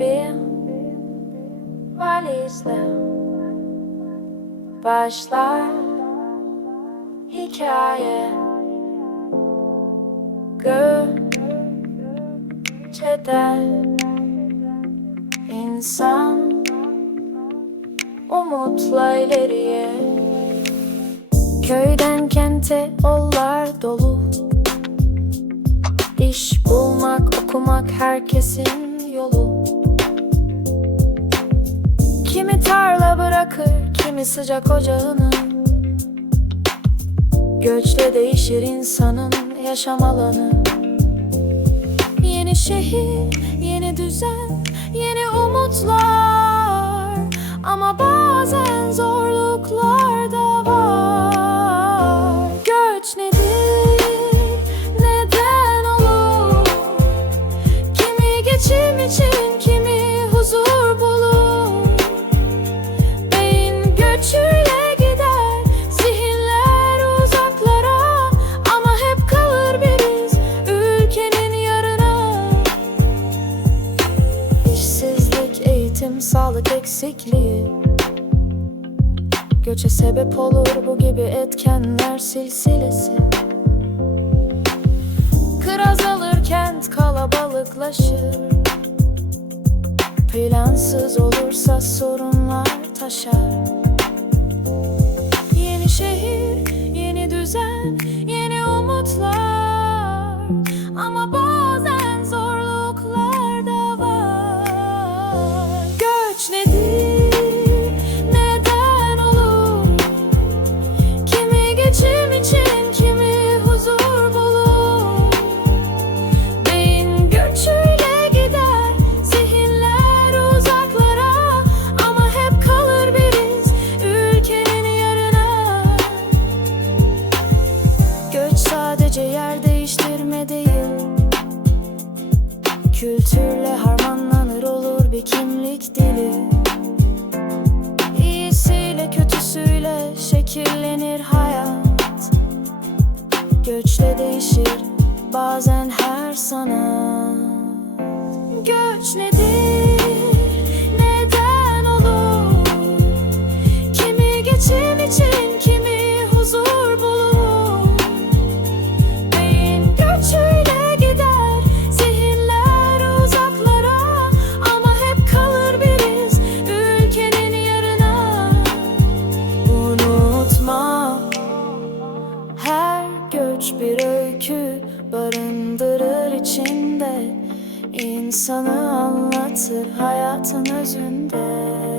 Bir valizle başlar hikaye. Göçeden insan umutla ileriye. Köyden kente yollar dolu. İş bulmak, okumak herkesin yolu bırakır, kimi sıcak ocağını. Göçle değişir insanın yaşam alanı. Yeni şehir, yeni düzen, yeni umutlar. Ama bazen Eğitim, sağlık eksikliği. Göçe sebep olur bu gibi etkenler silsilesi. Kır azalır, kent kalabalıklaşır. Plansız olursa sorunlar taşar. Yeni şehir, yeni düzen, yeni umutlar. Ama bazen sadece yer değiştirme değil Kültürle harmanlanır olur bir kimlik dili. İyisiyle kötüsüyle şekillenir hayat. Göçle değişir bazen her sanat bir öykü barındırır içinde. İnsanı anlatır hayatın özünde